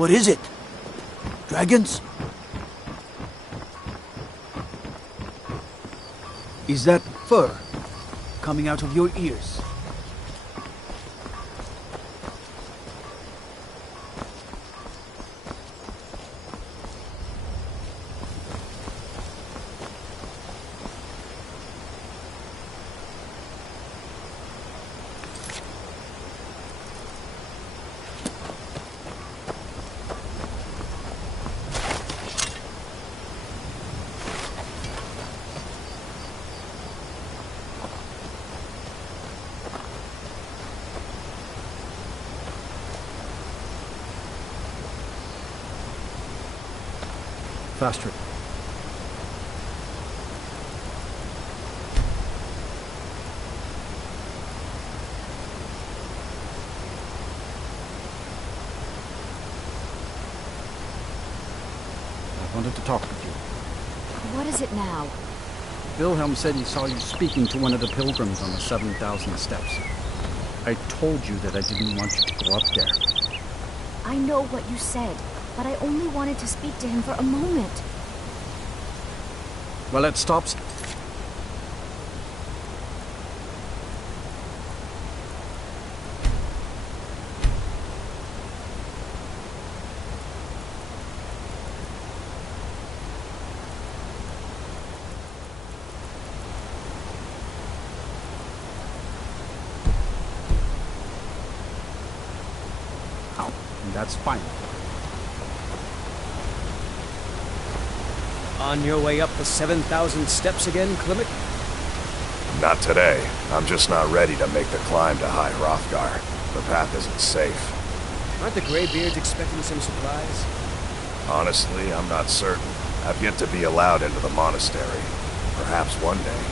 What is it? Dragons? Is that fur coming out of your ears? Faster. I wanted to talk with you. What is it now? Wilhelm said he saw you speaking to one of the pilgrims on the 7,000 steps. I told you that I didn't want you to go up there. I know what you said, but I only wanted to speak to him for a moment. Well, it stops. Oh, and that's fine. On your way up the 7,000 steps again, Clement? Not today. I'm just not ready to make the climb to High Hrothgar. The path isn't safe. Aren't the Greybeards expecting some supplies? Honestly, I'm not certain. I've yet to be allowed into the monastery. Perhaps one day.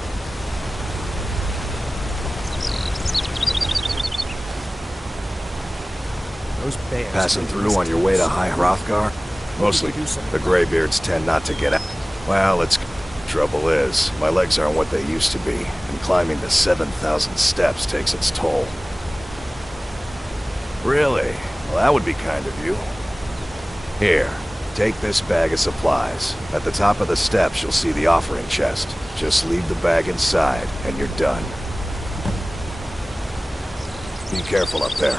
Those bears... Passing through on your way to High Hrothgar? Mostly, the Greybeards tend not to get out. Well, trouble is, my legs aren't what they used to be, and climbing the 7,000 steps takes its toll. Really? Well, that would be kind of you. Here, take this bag of supplies. At the top of the steps, you'll see the offering chest. Just leave the bag inside, and you're done. Be careful up there.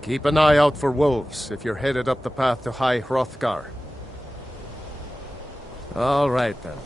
Keep an eye out for wolves if you're headed up the path to High Hrothgar. All right, then.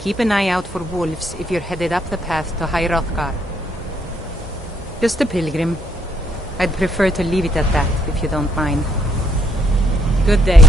Keep an eye out for wolves if you're headed up the path to High Hrothgar. Just a pilgrim. I'd prefer to leave it at that, if you don't mind. Good day.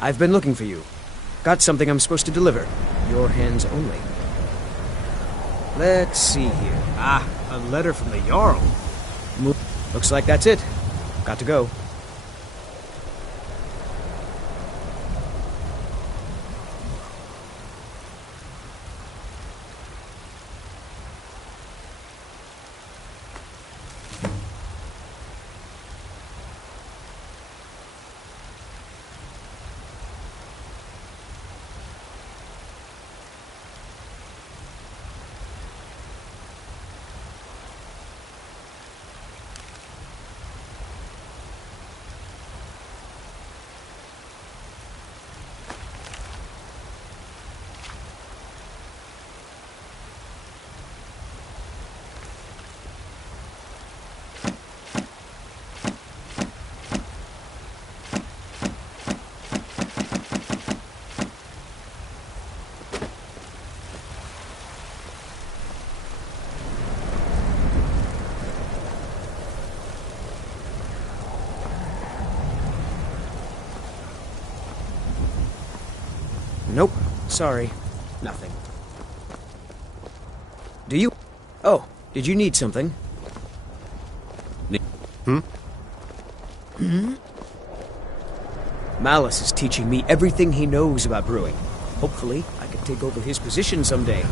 I've been looking for you. Got something I'm supposed to deliver. Your hands only. Let's see here. Ah, a letter from the Jarl. Looks like that's it. Got to go. Nope. Sorry. Nothing. Do you... Oh, did you need something? Malice is teaching me everything he knows about brewing. Hopefully, I can take over his position someday.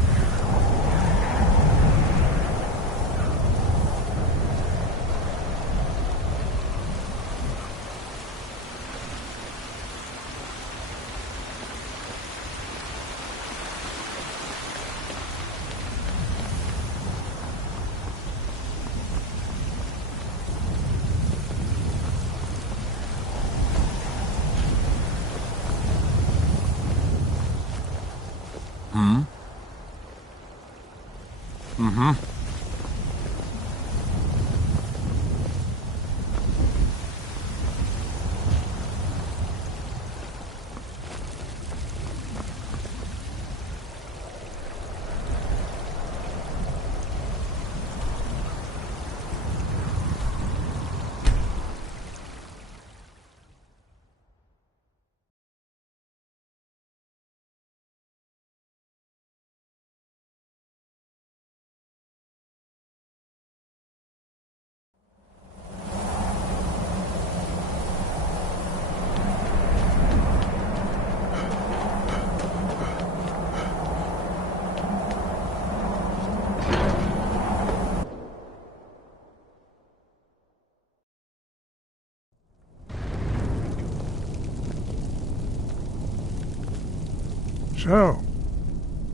So,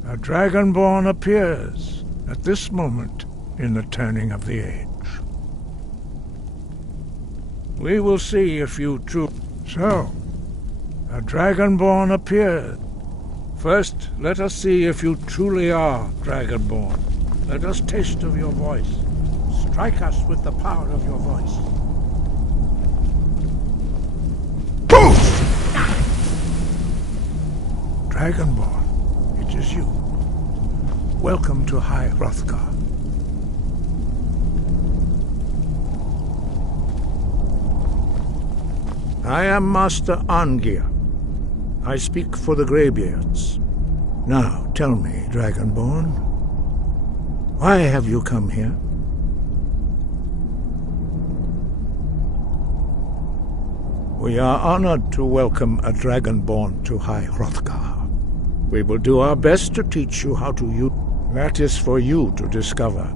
a Dragonborn appears at this moment in the turning of the age. We will see if you So, a Dragonborn appears. First, let us see if you truly are Dragonborn. Let us taste of your voice. Strike us with the power of your voice. Dragonborn, it is you. Welcome to High Hrothgar. I am Master Arngeir. I speak for the Greybeards. Now, tell me, Dragonborn, why have you come here? We are honored to welcome a Dragonborn to High Hrothgar. We will do our best to teach you how to use. That is for you to discover.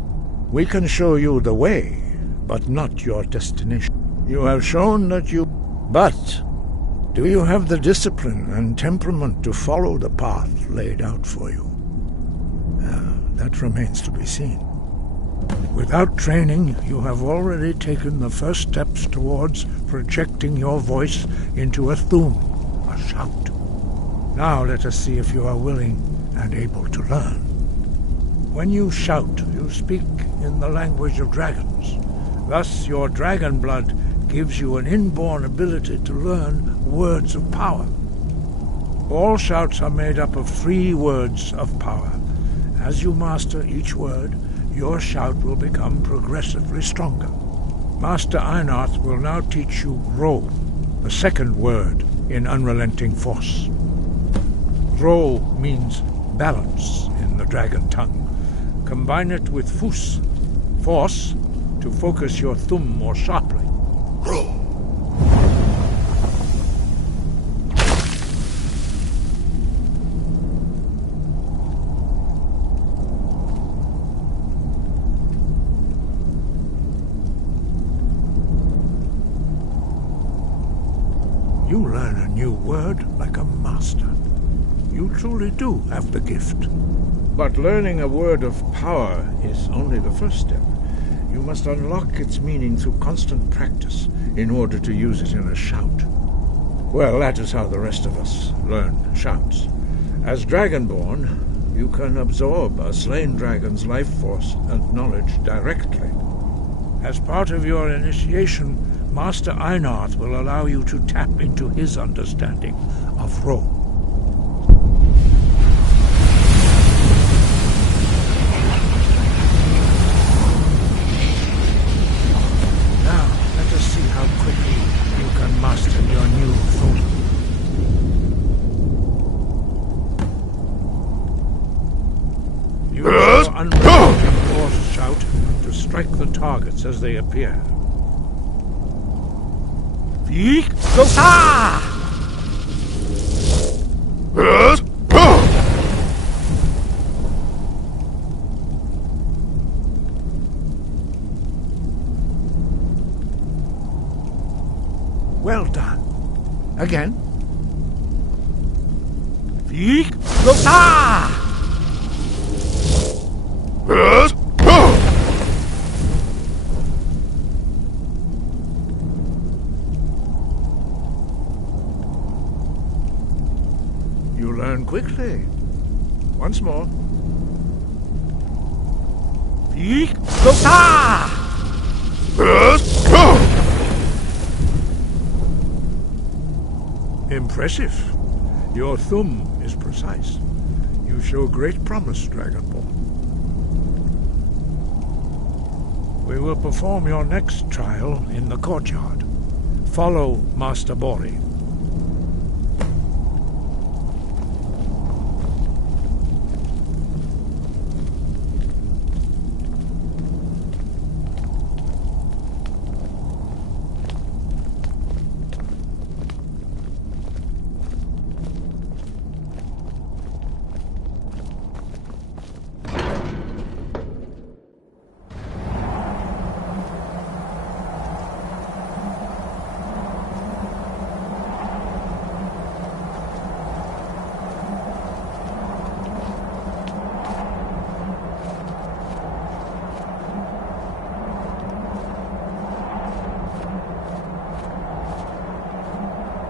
We can show you the way, but not your destination. You have shown that you... But do you have the discipline and temperament to follow the path laid out for you? That remains to be seen. Without training, you have already taken the first steps towards projecting your voice into a thum, a shout. Now let us see if you are willing and able to learn. When you shout, you speak in the language of dragons. Thus, your dragon blood gives you an inborn ability to learn words of power. All shouts are made up of 3 words of power. As you master each word, your shout will become progressively stronger. Master Einarth will now teach you roll, the second word in unrelenting force. Ro means balance in the dragon tongue. Combine it with fus, force, to focus your thumb more sharply. Ro. You learn a new word like a master. You truly do have the gift. But learning a word of power is only the first step. You must unlock its meaning through constant practice in order to use it in a shout. Well, that is how the rest of us learn shouts. As Dragonborn, you can absorb a slain dragon's life force and knowledge directly. As part of your initiation, Master Einarth will allow you to tap into his understanding of Ro. Master your new thumb. Use your unrelenting force shout to strike the targets as they appear. Veek! Go! Ah! Well done. Again. Veek! Go! Ah! You learn quickly. Once more. Veek! Go! Ah! Impressive. Your thumb is precise. You show great promise, Dragonborn. We will perform your next trial in the courtyard. Follow Master Bori.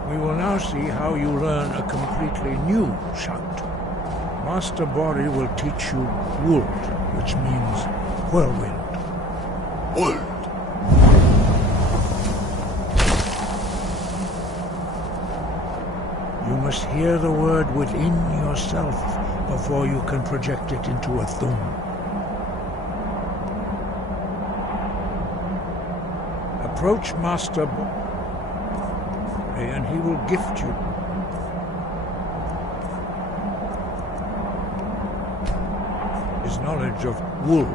We will now see how you learn a completely new shout. Master Bori will teach you Wuld, which means whirlwind. Wuld. You must hear the word within yourself before you can project it into a thum. Approach Master Bori, and he will gift you his knowledge of Wuld.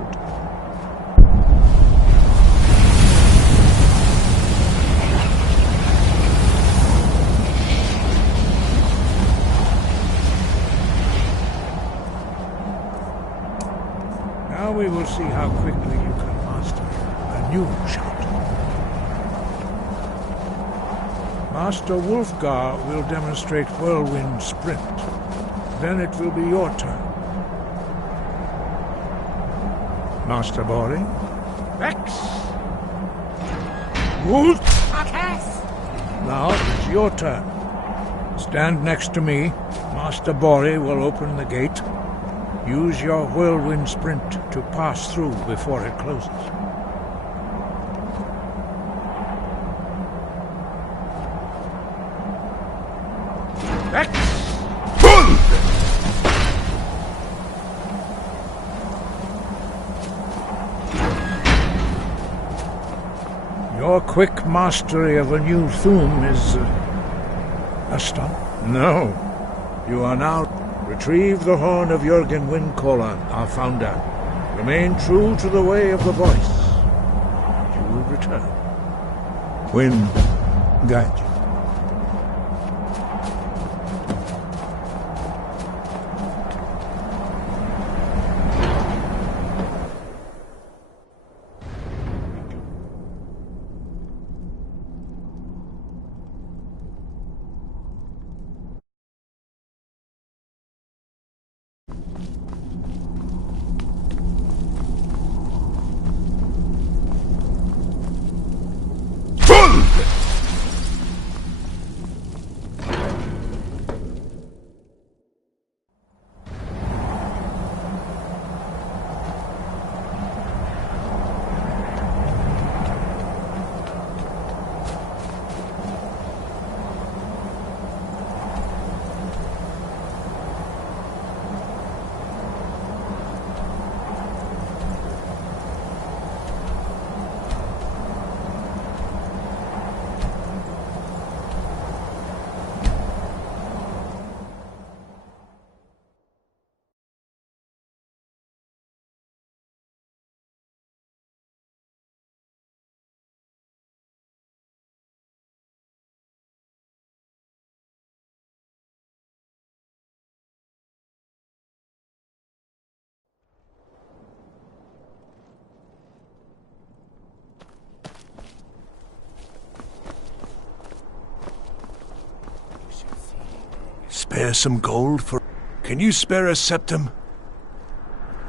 Now we will see how quickly you can master a new shout. Master Wulfgar will demonstrate Whirlwind Sprint. Then it will be your turn. Master Bori. Rex! Wult! Now it's your turn. Stand next to me. Master Bori will open the gate. Use your Whirlwind Sprint to pass through before it closes. Your quick mastery of a new thum is Aston? No. You are now... Retrieve the horn of Jürgen Windcaller, our founder. Remain true to the way of the voice. You will return. Wind, guide you. Spare some gold for... Can you spare a septum?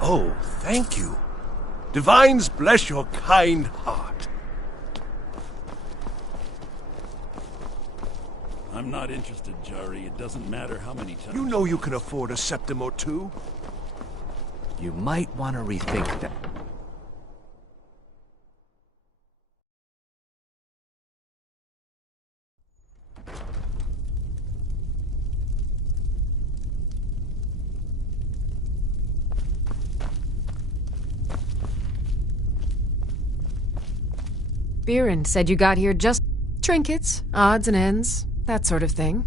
Oh, thank you. Divines bless your kind heart. I'm not interested, Jari. It doesn't matter how many times... You know you can afford a septum or two. You might want to rethink that. Biren said you got here just... trinkets, odds and ends, that sort of thing.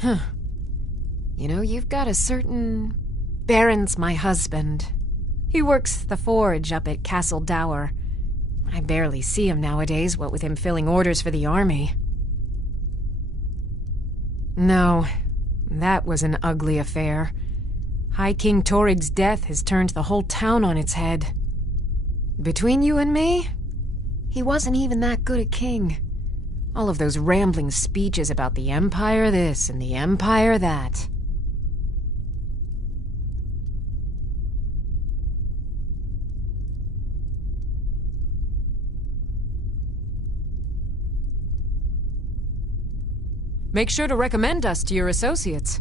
Huh. You know, you've got a certain... Baron's my husband. He works the forge up at Castle Dower. I barely see him nowadays, what with him filling orders for the army. No, that was an ugly affair. High King Torig's death has turned the whole town on its head. Between you and me, he wasn't even that good a king. All of those rambling speeches about the Empire this and the Empire that. Make sure to recommend us to your associates.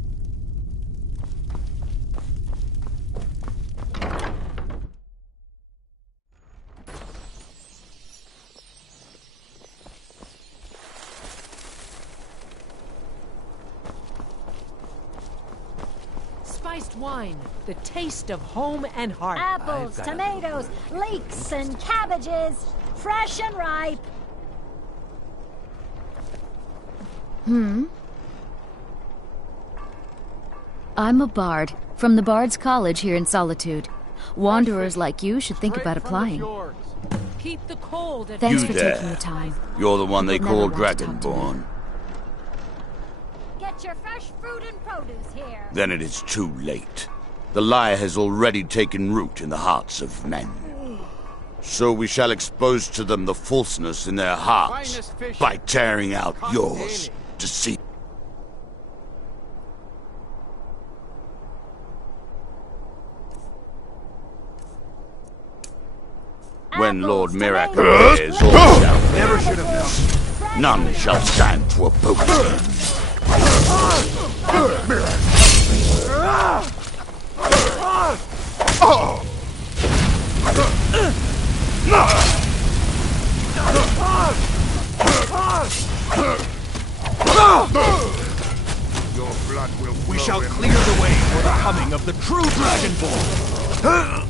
Spiced wine, the taste of home and heart. Apples, tomatoes, leeks, and cabbages, fresh and ripe. I'm a bard, from the Bard's College here in Solitude. Wanderers like you should think about applying. Keep the cold at Thanks You for there. taking the time. You're the one they Never call want to talk to me. Dragonborn. Get your fresh fruit and produce here. Then it is too late. The lie has already taken root in the hearts of men. So we shall expose to them the falseness in their hearts by tearing out yours to see. When Lord Mirak appears, all shall Never should have known. none shall stand to oppose him. Your blood will We shall clear the way for the coming of the true Dragonborn.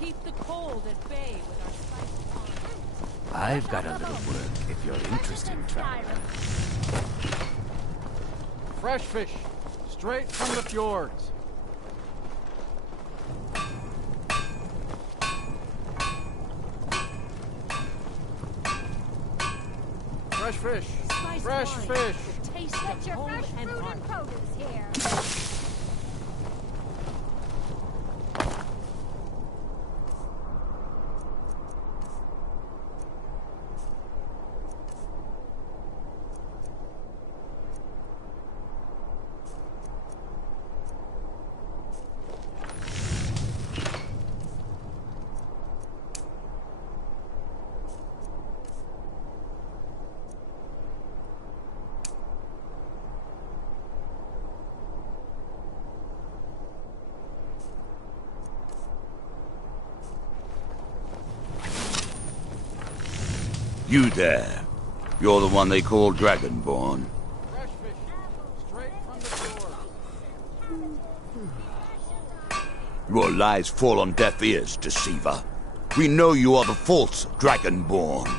Keep the cold at bay with our spiced wine. I've got a little work if you're interested in traveling. Fresh fish, straight from the fjords. Fresh fish, Spiced fresh wine, fish. the taste Get of your home fresh and fruit heart. and produce here. You there. You're the one they call Dragonborn. Fresh fish, straight from the fjords. Your lies fall on deaf ears, deceiver. We know you are the false Dragonborn.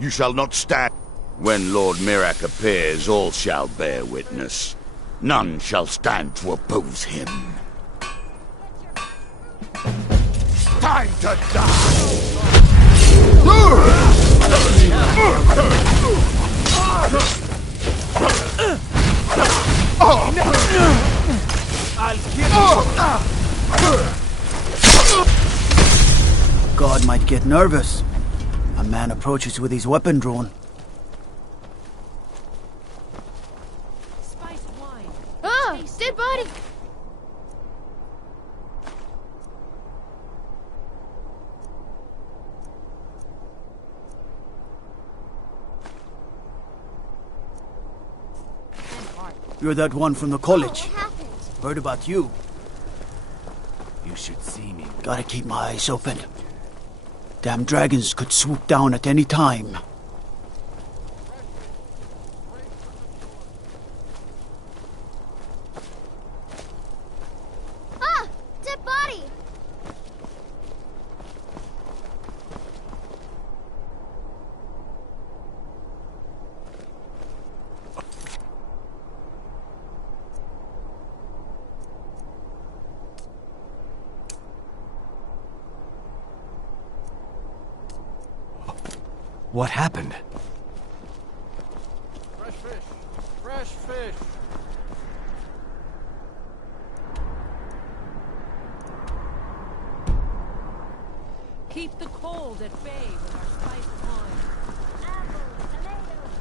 You shall not stand. When Lord Mirak appears, all shall bear witness. None shall stand to oppose him. Time to die! God might get nervous. A man approaches with his weapon drawn. Spiced wine. Ah, dead body! You're that one from the college. Heard about you. You should see me. Gotta keep my eyes open. Damn dragons could swoop down at any time. What happened? Fresh fish! Fresh fish! Keep the cold at bay with our spiced wine. Apples, tomatoes.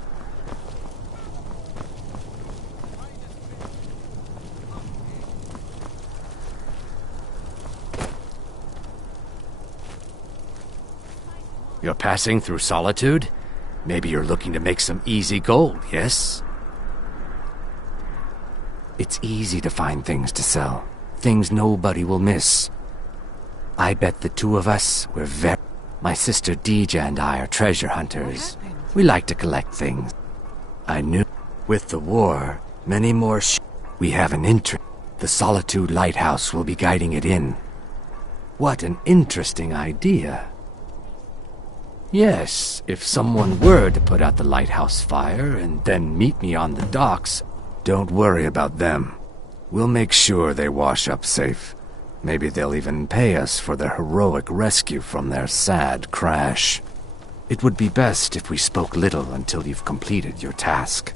You're passing through Solitude? Maybe you're looking to make some easy gold, yes? It's easy to find things to sell. Things nobody will miss. I bet the two of us, we're very... My sister Deeja and I are treasure hunters. We like to collect things. I knew... With the war, many more we have an interest. The Solitude Lighthouse will be guiding it in. What an interesting idea. Yes, if someone were to put out the lighthouse fire and then meet me on the docks, don't worry about them. We'll make sure they wash up safe. Maybe they'll even pay us for their heroic rescue from their sad crash. It would be best if we spoke little until you've completed your task.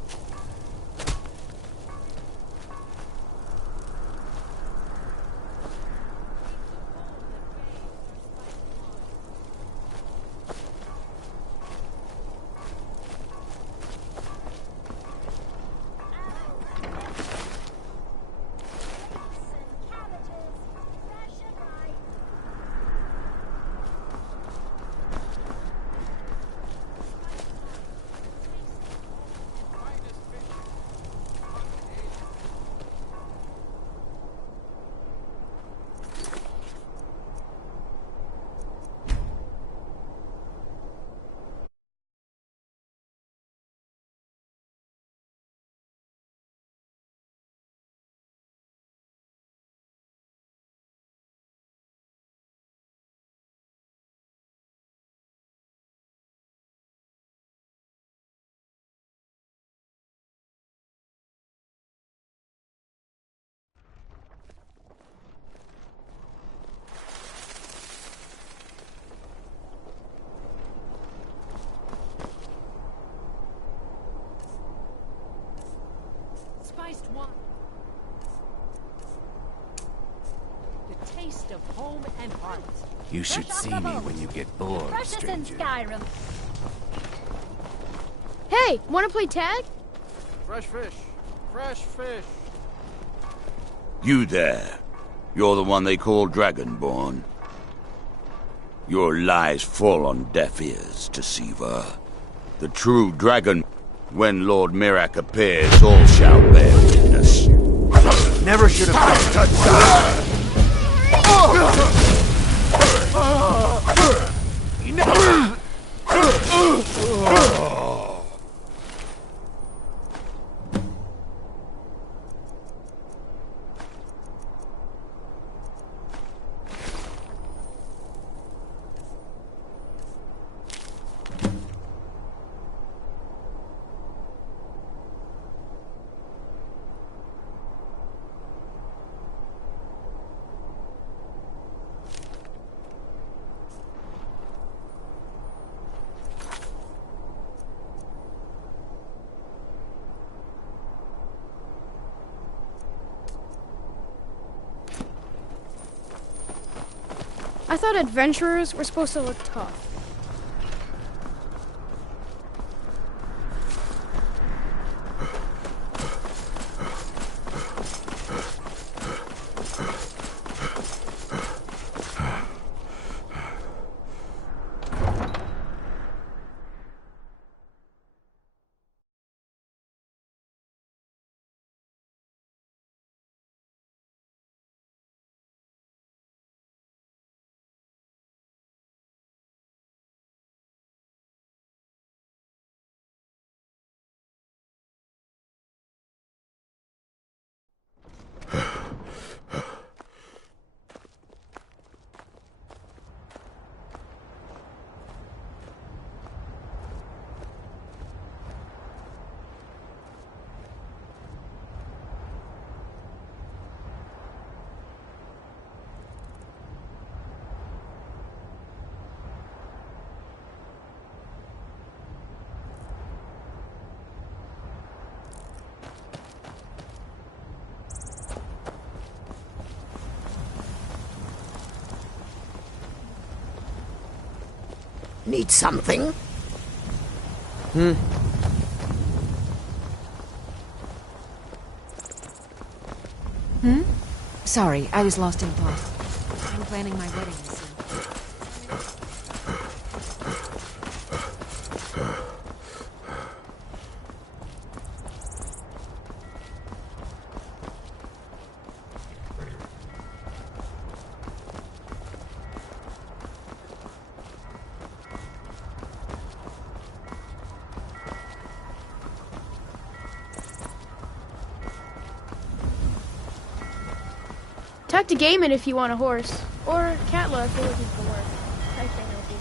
Spiced wine. The taste of home and heart. You should see me when you get bored, Fresh as in stranger. Skyrim. Hey, wanna play tag? Fresh fish! Fresh fish! You there. You're the one they call Dragonborn. Your lies fall on deaf ears, Deceiver. The true dragon... When Lord Mirak appears, all shall bear witness. Never should have touched that. I thought adventurers were supposed to look tough. Need something? Sorry, I was lost in thought. I'm planning my wedding this year. Talk to Gaiman if you want a horse. Or Catla if you're looking for work. I can help you.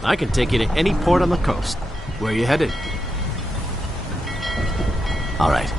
I can take you to any port on the coast. Where are you headed? All right.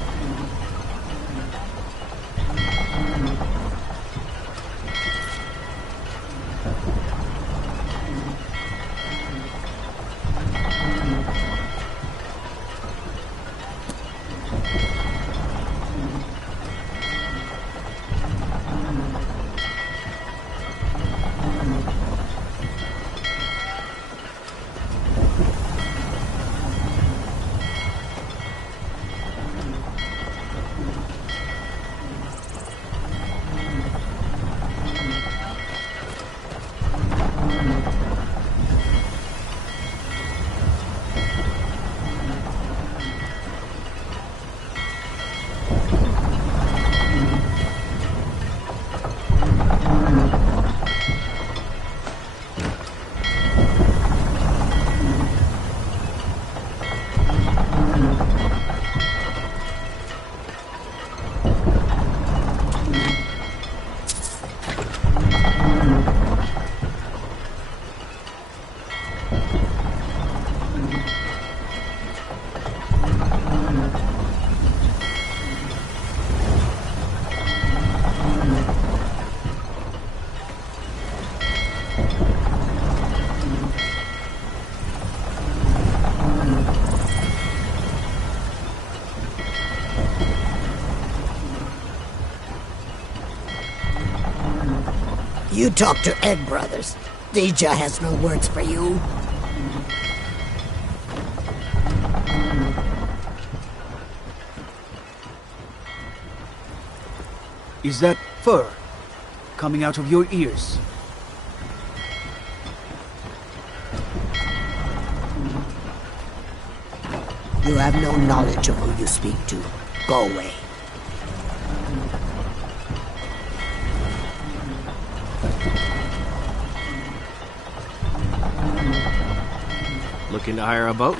You talk to Ed Brothers. Deja has no words for you. Is that fur coming out of your ears? You have no knowledge of who you speak to. Go away. Looking to hire a boat?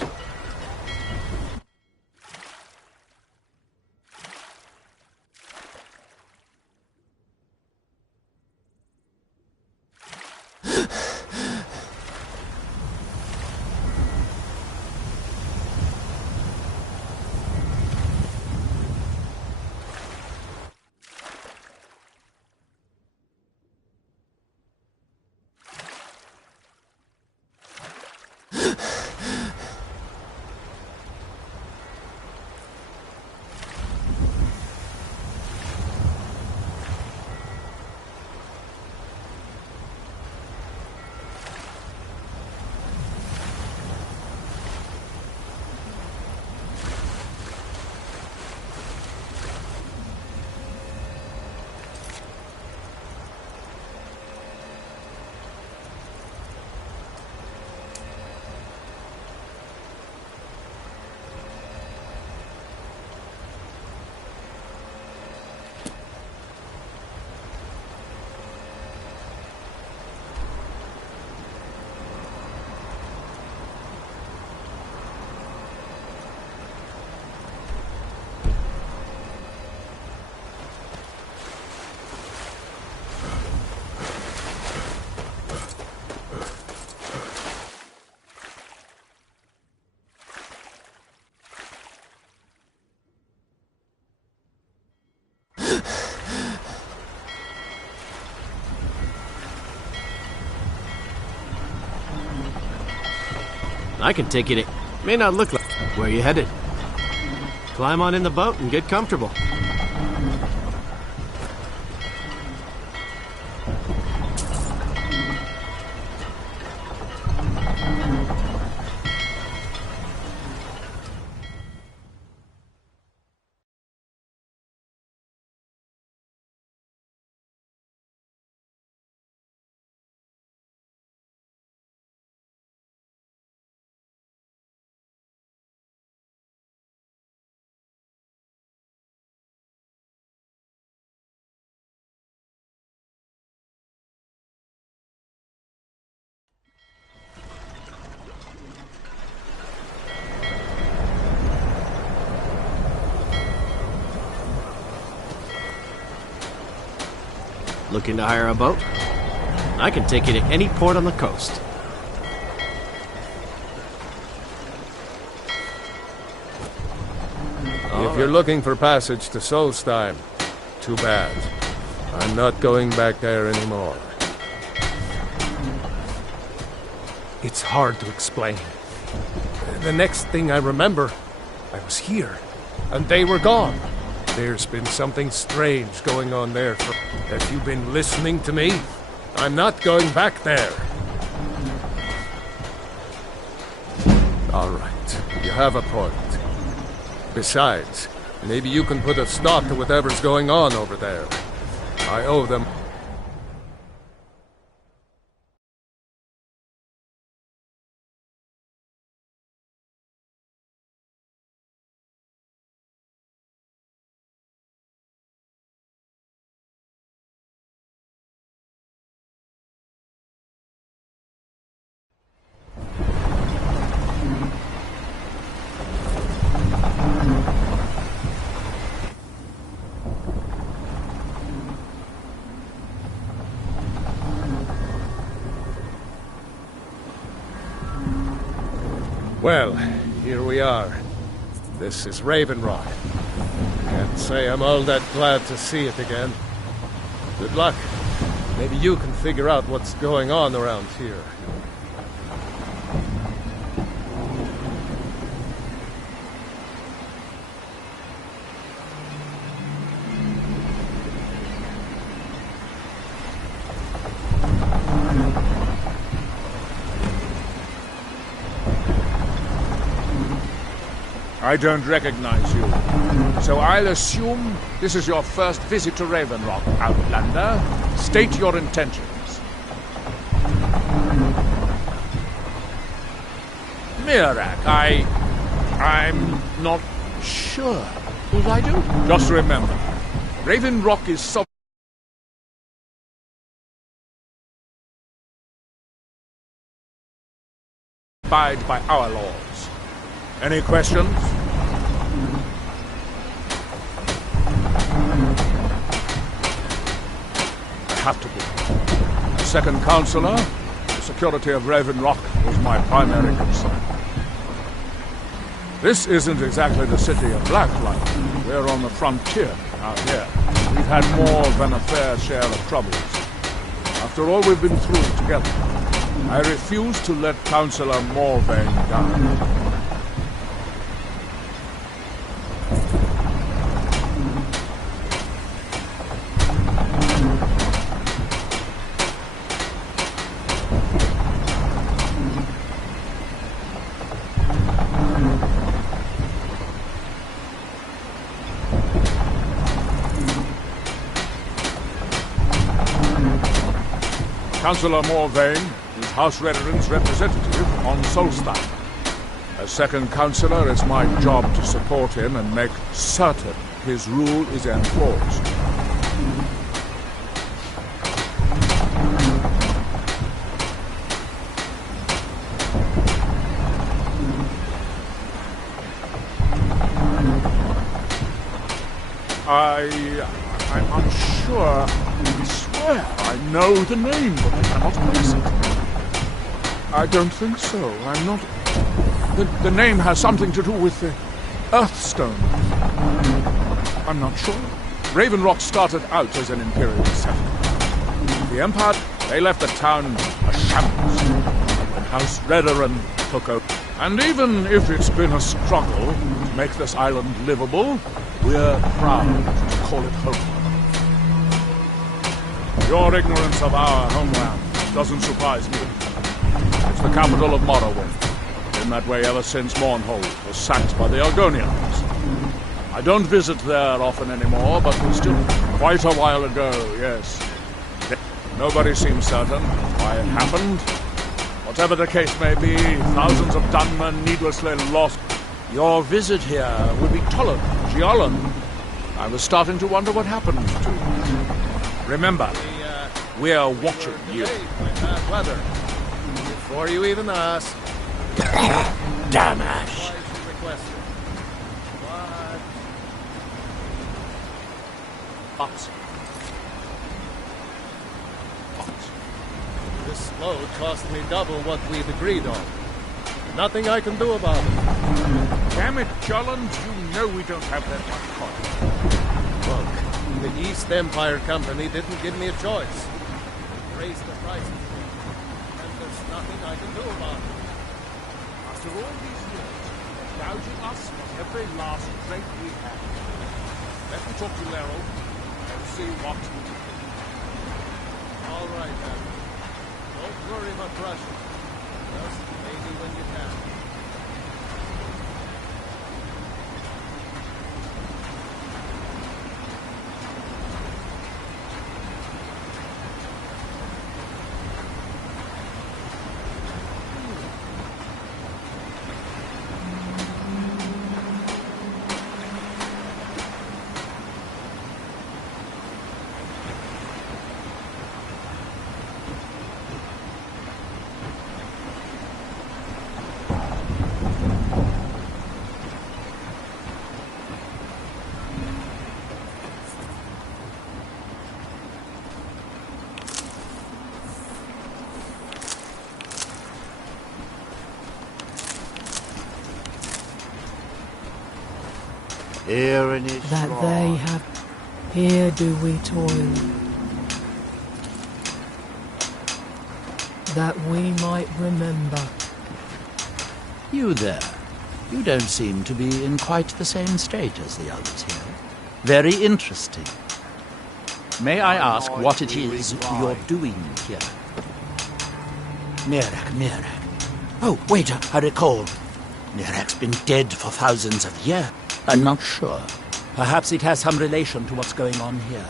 I can take you to... May not look like... Where you headed? Climb on in the boat and get comfortable. Looking to hire a boat? I can take you to any port on the coast. If you're looking for passage to Solstheim, too bad. I'm not going back there anymore. It's hard to explain. The next thing I remember, I was here, and they were gone. There's been something strange going on there. Have you been listening to me? I'm not going back there. All right, you have a point. Besides, maybe you can put a stop to whatever's going on over there. I owe them. Well, here we are. This is Raven Rock. Can't say I'm all that glad to see it again. Good luck. Maybe you can figure out what's going on around here. I don't recognize you. So I'll assume this is your first visit to Raven Rock, Outlander. State your intentions. Mirak, I'm not sure. What I do? Just remember, Raven Rock is abide by our laws. Any questions? I have to be. As second counselor, the security of Raven Rock is my primary concern. This isn't exactly the city of Blacklight. We're on the frontier out here. We've had more than a fair share of troubles. After all we've been through together, I refuse to let Councillor Morvain down. Councillor Morvain is House Rederin's representative on Solstheim. As second councillor, it's my job to support him and make certain his rule is enforced. I'm unsure. I swear I know the name, but I cannot place it. I don't think so. I'm not... The name has something to do with the Earthstone. I'm not sure. Raven Rock started out as an Imperial settlement. The Empire, they left the town a shambles. And House Redoran took over. And even if it's been a struggle to make this island livable, we're proud to call it home. Your ignorance of our homeland doesn't surprise me. It's the capital of Morrowind. Been that way ever since Mournhold was sacked by the Argonians. I don't visit there often anymore, but still quite a while ago, yes. Nobody seems certain why it happened. Whatever the case may be, thousands of Dunmen needlessly lost. Your visit here would be tolerant, Giollan. I was starting to wonder what happened to you. Remember, we're watching you. Bad weather. Before you even ask. Damn Ash. This load cost me double what we'd agreed on. Nothing I can do about it. Damn it, Jolland, you know we don't have that much coin. Look, the East Empire Company didn't give me a choice. They raised the prices. And there's nothing I can do about it. After all these years, gouging us for every last drink we had. Let me talk to Laryl and see what... All right, then. Don't worry about Russia. Just maybe when you can. Here in his that shrine. they have. Here do we toil, that we might remember. You there. You don't seem to be in quite the same state as the others here. Very interesting. May I ask what it is you're doing here? Mirak. Oh, wait, I recall. Mirak's been dead for thousands of years. I'm not sure. Perhaps it has some relation to what's going on here.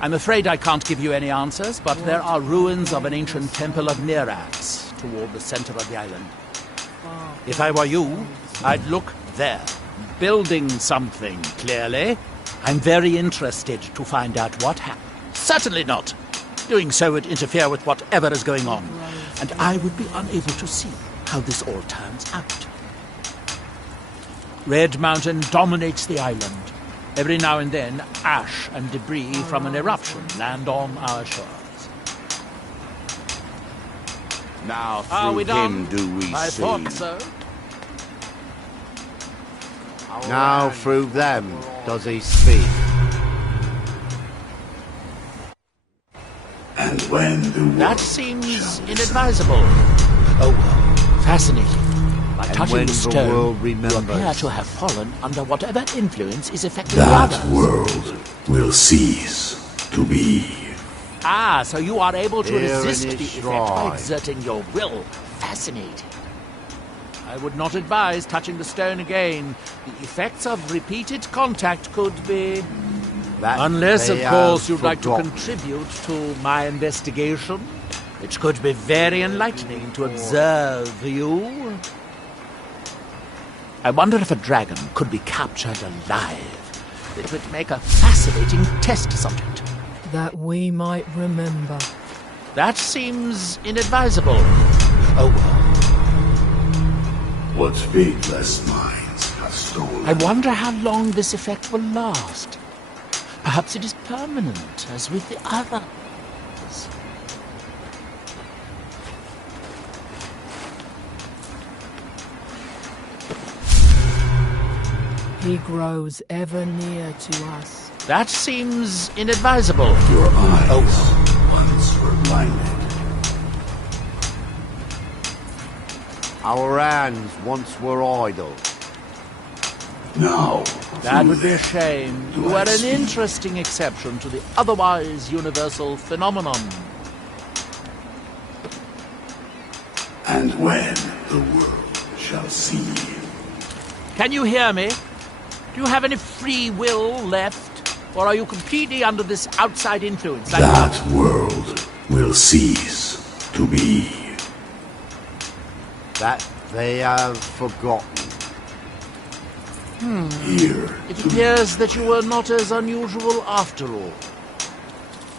I'm afraid I can't give you any answers, but there are ruins of an ancient temple of Mirax toward the center of the island. If I were you, I'd look there. Building something, clearly. I'm very interested to find out what happened. Certainly not. Doing so would interfere with whatever is going on, and I would be unable to see how this all turns out. Red Mountain dominates the island. Every now and then, ash and debris from an eruption land on our shores. Now Are through we done? him do we I see. thought so. Now through them does he speak. And when the That seems inadvisable. Oh, fascinating. By And touching when the the stone, world you remembers. appear to have fallen under whatever influence is affecting that the others. world will cease to be. Ah, so you are able to Here in resist the his effect by shrine. exerting your will. Fascinating. I would not advise touching the stone again. The effects of repeated contact could be... That Unless, of they course, have you'd like to forgotten. contribute to my investigation, which could be very enlightening to observe you. I wonder if a dragon could be captured alive. It would make a fascinating test subject. That we might remember. That seems inadvisable. Oh, What faithless minds have stolen. I wonder how long this effect will last. Perhaps it is permanent, as with the others. He grows ever near to us. That seems inadvisable. Your eyes once were blinded. Our hands once were idle. Now, That would be a shame. You are an interesting exception to the otherwise universal phenomenon. and when the world shall see. Can you hear me? Do you have any free will left? Or are you completely under this outside influence? That world will cease to be. That they have forgotten. Here, It appears that you were not as unusual after all.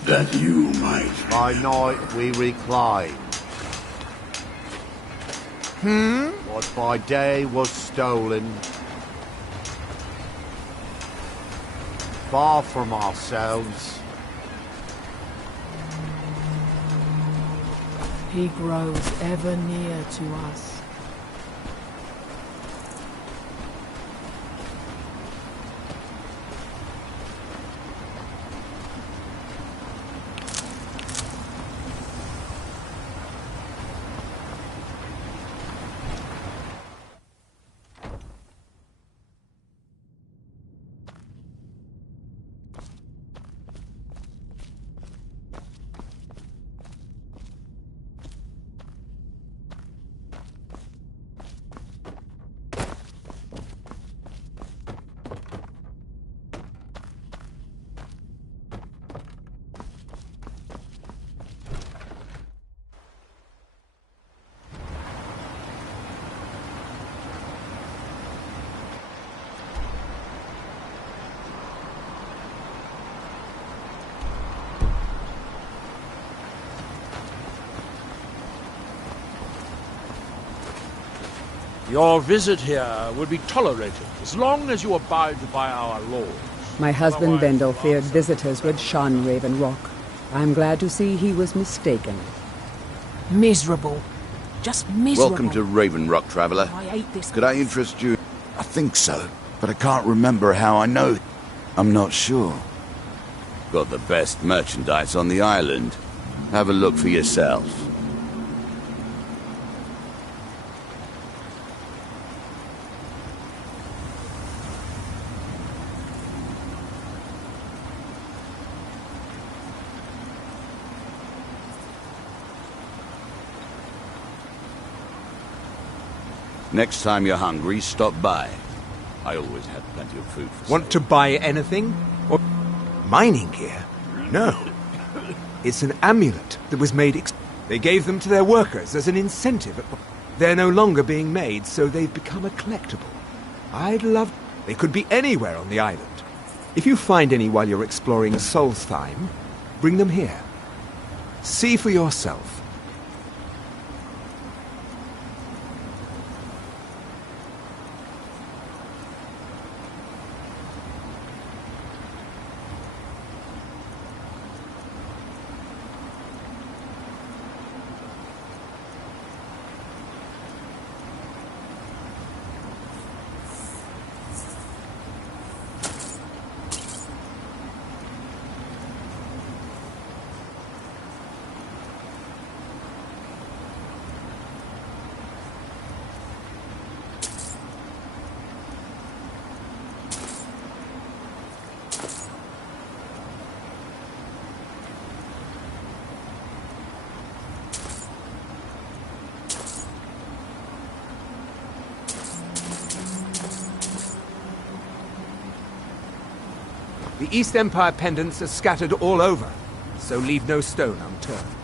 that you might. By night we recline. What by day was stolen. Far from ourselves. He grows ever near to us. Your visit here will be tolerated as long as you abide by our laws. My husband Bendel feared visitors would shun Raven Rock. I'm glad to see he was mistaken. Miserable. Just miserable. Welcome to Raven Rock, Traveler. I hate this Could I interest you? I think so, but I can't remember how I know. I'm not sure. Got the best merchandise on the island. Have a look for yourself. Next time you're hungry, stop by. I always have plenty of food for Want to buy anything? Or mining gear? No. It's an amulet that was made... They gave them to their workers as an incentive. They're no longer being made, so they've become a collectible. I'd love... They could be anywhere on the island. If you find any while you're exploring Solstheim, bring them here. See for yourself. The East Empire pendants are scattered all over, so leave no stone unturned.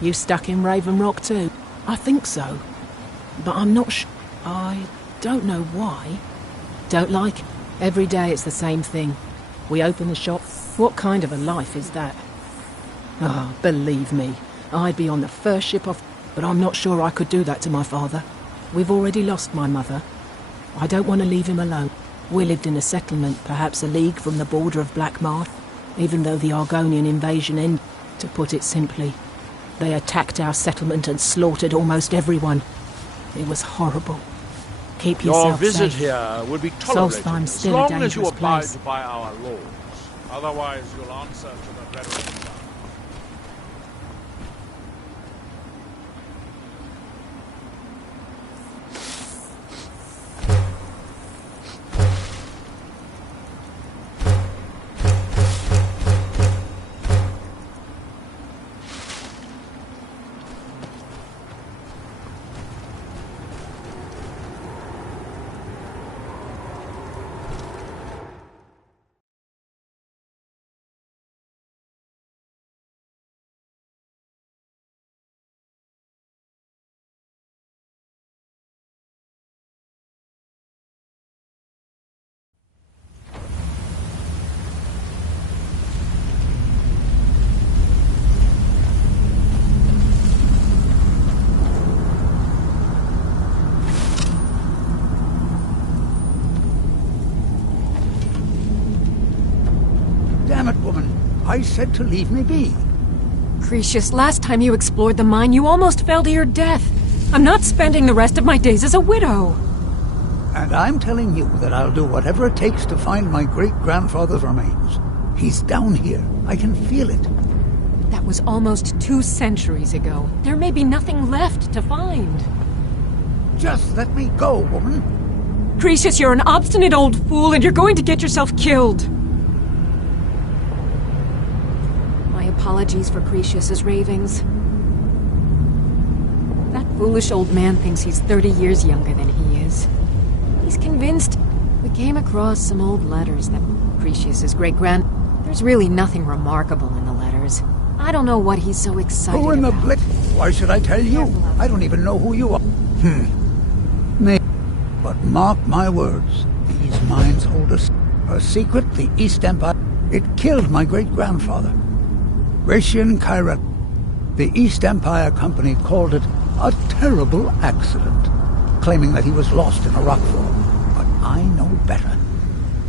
You stuck in Raven Rock too? I think so. but I'm not sure. I don't know why. Don't like it. Every day it's the same thing. We open the shop. What kind of a life is that? Oh, believe me, I'd be on the first ship off, but I'm not sure I could do that to my father. We've already lost my mother. I don't want to leave him alone. We lived in a settlement, perhaps a league from the border of Blackmarth, even though the Argonian invasion ended, to put it simply. They attacked our settlement and slaughtered almost everyone. It was horrible. Keep yourself Your visit safe. here will be tolerated Solstheim's as still a long as you dangerous abide place. by our laws. Otherwise, you'll answer to the veteran. Damn it, woman. I said to leave me be. Cretius, last time you explored the mine, you almost fell to your death. I'm not spending the rest of my days as a widow. And I'm telling you that I'll do whatever it takes to find my great-grandfather's remains. He's down here. I can feel it. That was almost 2 centuries ago. There may be nothing left to find. Just let me go, woman. Cretius, you're an obstinate old fool, and you're going to get yourself killed. My apologies for Cretius's ravings. That foolish old man thinks he's 30 years younger than he is. He's convinced. We came across some old letters that Cretius's great-grand... There's really nothing remarkable in the letters. I don't know what he's so excited Who in the about. Why should I tell you? I don't even know who you are. Maybe. But mark my words. These mines hold a secret the East Empire... It killed my great-grandfather. Gratian Kyrat. The East Empire Company called it a terrible accident, claiming that he was lost in a rockfall. But I know better.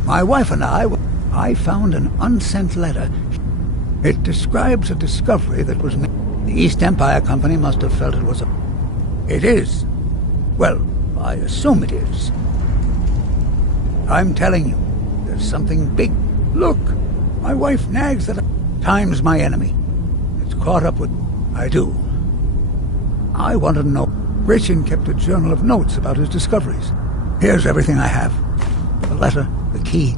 My wife and I found an unsent letter. It describes a discovery that was made. The East Empire Company must have felt it was a... It is. Well, I assume it is. I'm telling you, there's something big. Look, my wife nags that time's my enemy. It's caught up with... I do. I want to know. Gratian kept a journal of notes about his discoveries. Here's everything I have. The letter, the key.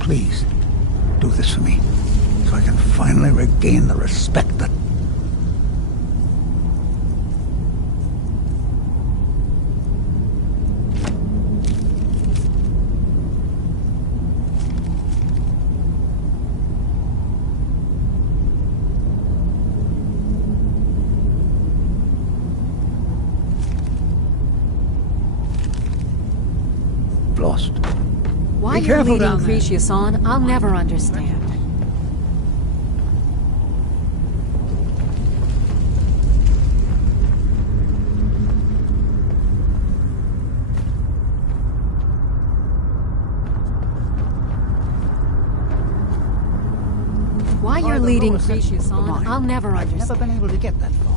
Please, do this for me, so I can finally regain the respect that... Lost. Why Be you're careful leading down there. Cretius on, I'll never understand. Why you're leading Cretius on, I'll never understand. I've never been able to get that far.